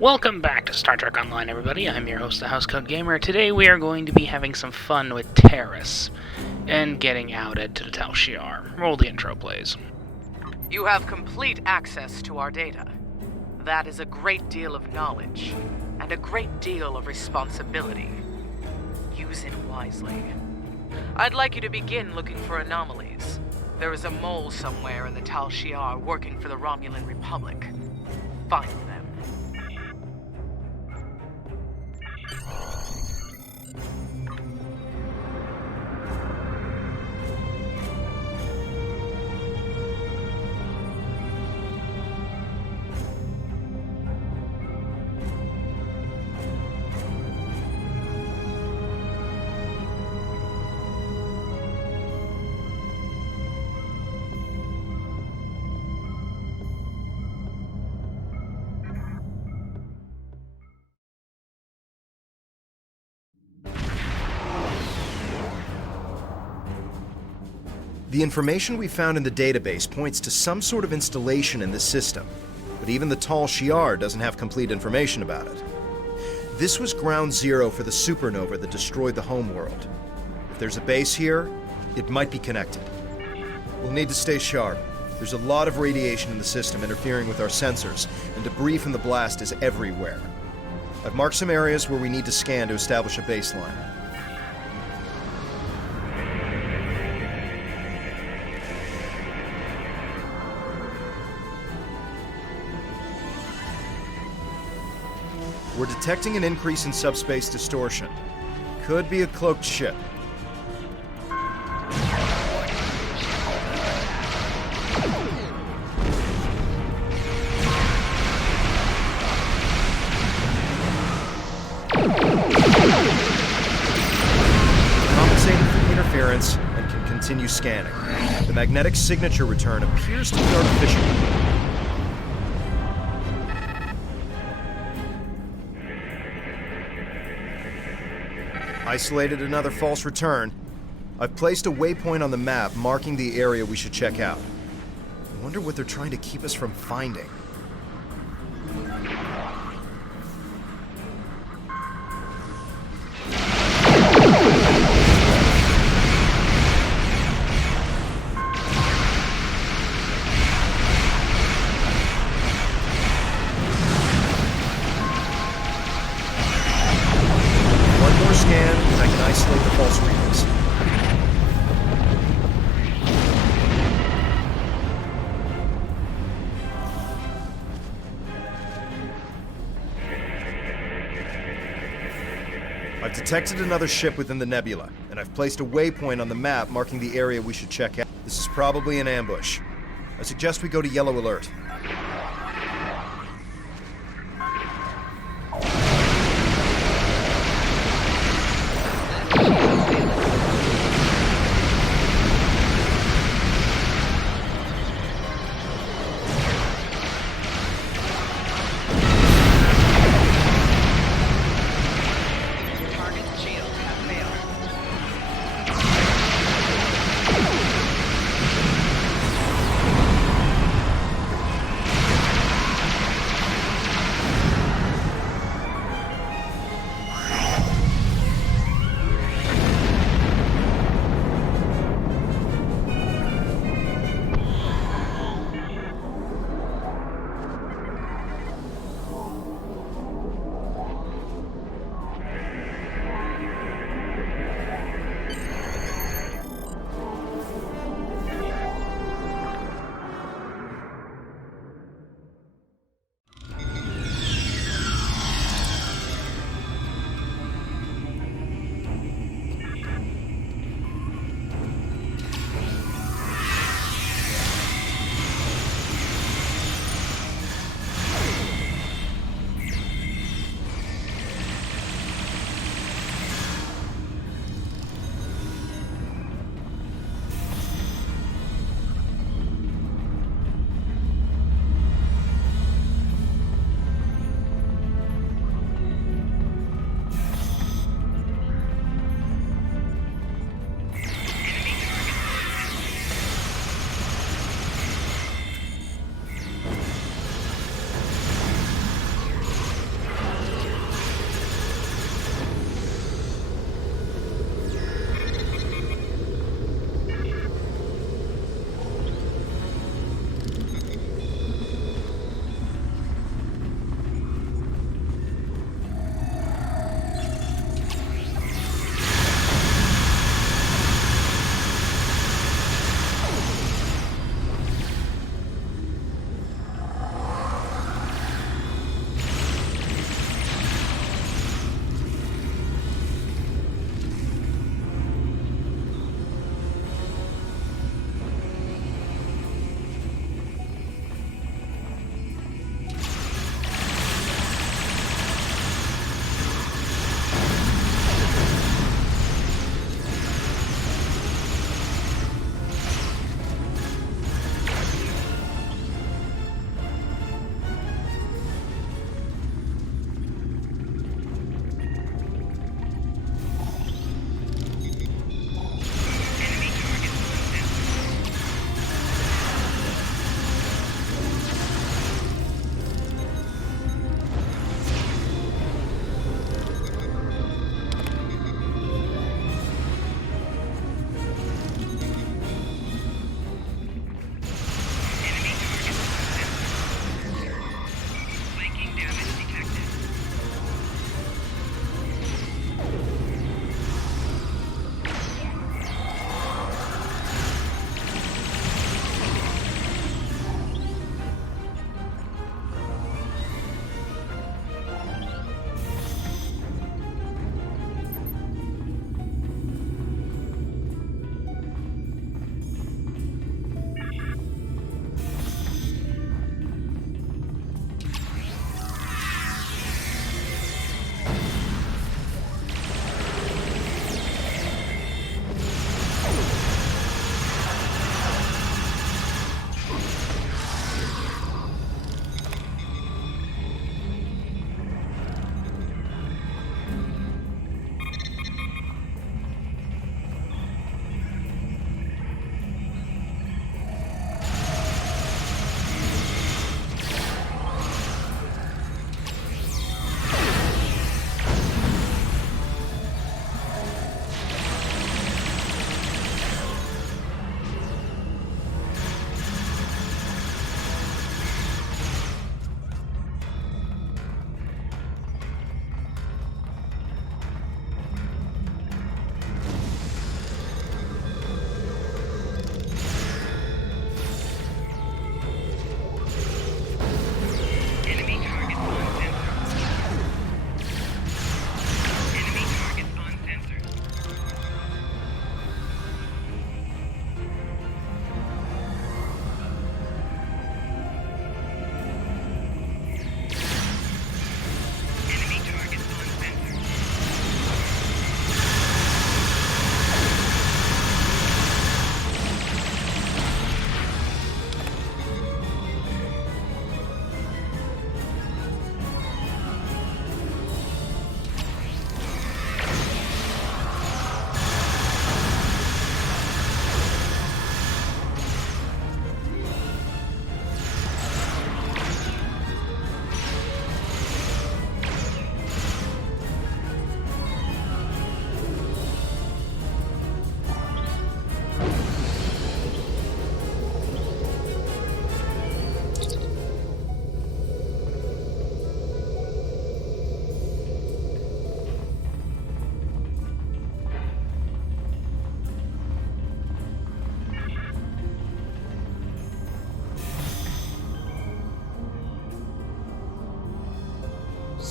Welcome back to Star Trek Online, everybody. I'm your host, the Housecoat Gamer. Today we are going to be having some fun with Taris and getting outed to the Tal Shiar. Roll the intro, please. You have complete access to our data. That is a great deal of knowledge, and a great deal of responsibility. Use it wisely. I'd like you to begin looking for anomalies. There is a mole somewhere in the Tal Shiar working for the Romulan Republic. Find them. The information we found in the database points to some sort of installation in this system, but even the Tal Shiar doesn't have complete information about it. This was ground zero for the supernova that destroyed the homeworld. If there's a base here, it might be connected. We'll need to stay sharp. There's a lot of radiation in the system interfering with our sensors, and debris from the blast is everywhere. I've marked some areas where we need to scan to establish a baseline. We're detecting an increase in subspace distortion. Could be a cloaked ship. Compensating for the interference and can continue scanning. The magnetic signature return appears to be artificial. Isolated another false return. I've placed a waypoint on the map marking the area we should check out. I wonder what they're trying to keep us from finding. And I can isolate the false readings. I've detected another ship within the nebula, and I've placed a waypoint on the map marking the area we should check out. This is probably an ambush. I suggest we go to yellow alert.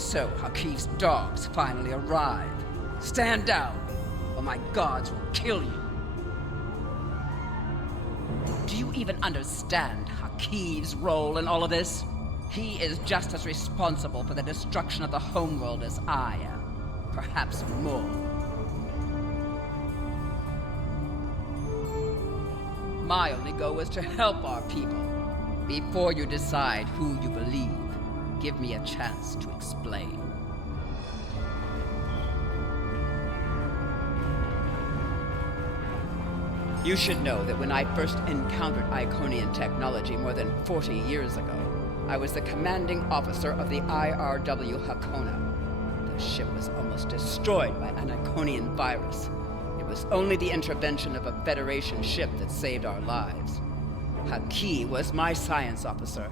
So Hakif's dogs finally arrive. Stand down, or my guards will kill you. Do you even understand Hakif's role in all of this? He is just as responsible for the destruction of the homeworld as I am. Perhaps more. My only goal was to help our people. Before you decide who you believe, give me a chance to explain. You should know that when I first encountered Iconian technology more than 40 years ago, I was the commanding officer of the IRW Hakona. The ship was almost destroyed by an Iconian virus. It was only the intervention of a Federation ship that saved our lives. Haki was my science officer.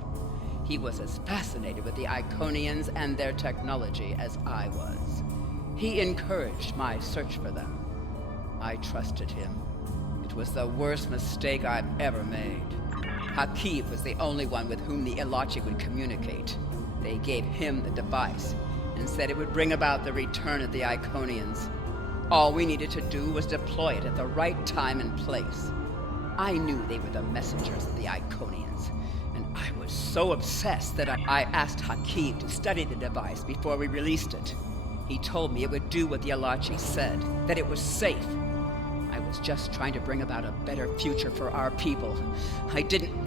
He was as fascinated with the Iconians and their technology as I was. He encouraged my search for them. I trusted him. It was the worst mistake I've ever made. Hakif was the only one with whom the Ilachi would communicate. They gave him the device and said it would bring about the return of the Iconians. All we needed to do was deploy it at the right time and place. I knew they were the messengers of the Iconians, and I was so obsessed that I asked Hakif to study the device before we released it. He told me it would do what the Ilachi said, that it was safe. I was just trying to bring about a better future for our people. I didn't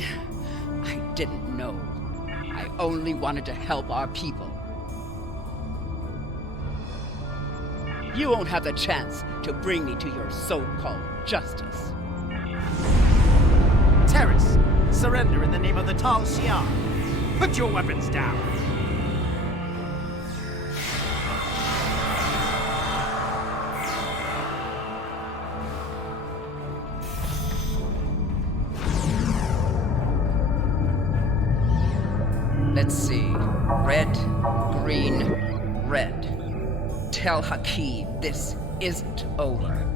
know. I only wanted to help our people. You won't have the chance to bring me to your so-called justice. Taris, surrender in the name of the Tal Shiar. Put your weapons down. Let's see. Red, green, red. Tell Hakif this isn't over.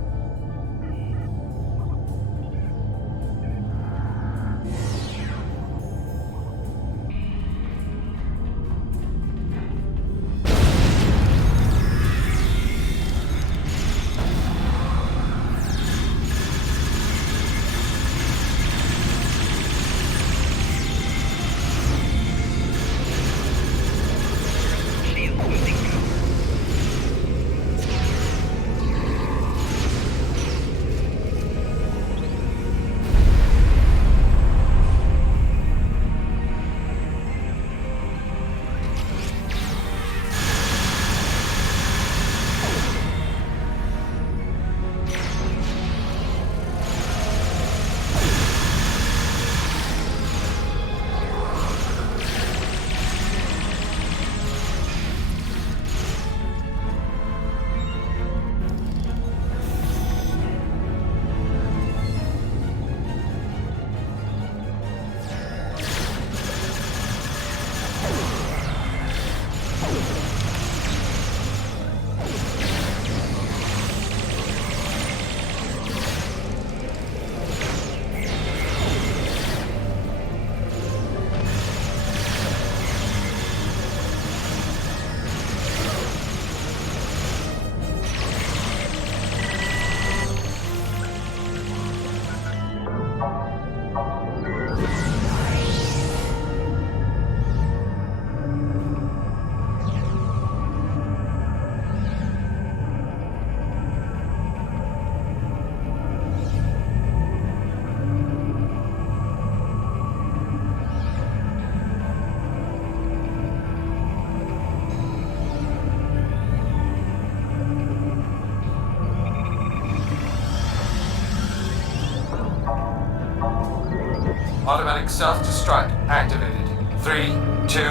Automatic self-destruct activated. 3, 2,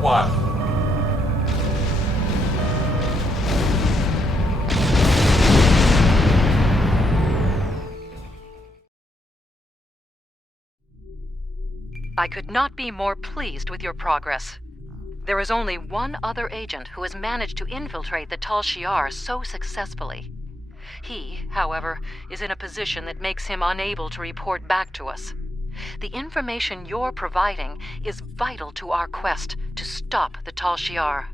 1. I could not be more pleased with your progress. There is only one other agent who has managed to infiltrate the Tal Shiar so successfully. He, however, is in a position that makes him unable to report back to us. The information you're providing is vital to our quest to stop the Tal Shiar.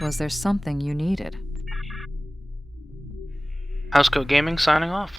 Was there something you needed? Housecoat Gaming signing off.